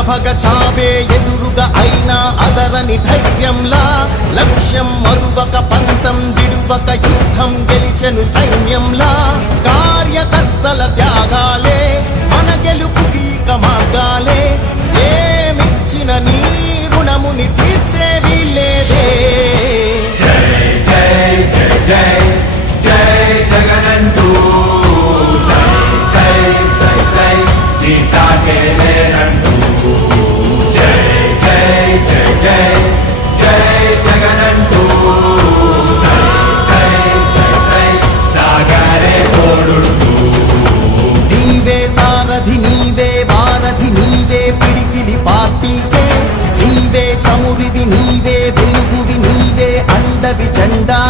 ప్రభగ చావే ఎదురుగా అయినా అదరని ధైర్యంలా లక్ష్యం మరువక పంతం విడువక యుద్ధం గెలిచెను సైన్యంలా కార్యకర్తల త్యాగాలే మన గెలుపుకి మార్గాలే ఏమిచ్చిన నీ రుణముని తీర్చేది లేదే జై జై జై జై జై జగనంటూ సై సై సై సై నీ సాగే లేనంటూ జై జై జై జై జై జగనంటూ సై సై సై సై సాగరే తోడుంటూ నీవే సారథి నీవే వారధి నీవే పిడికిలి పార్టీకే నీవే చమురివి నీవే వెలుగువి నీవే అండవి జెండా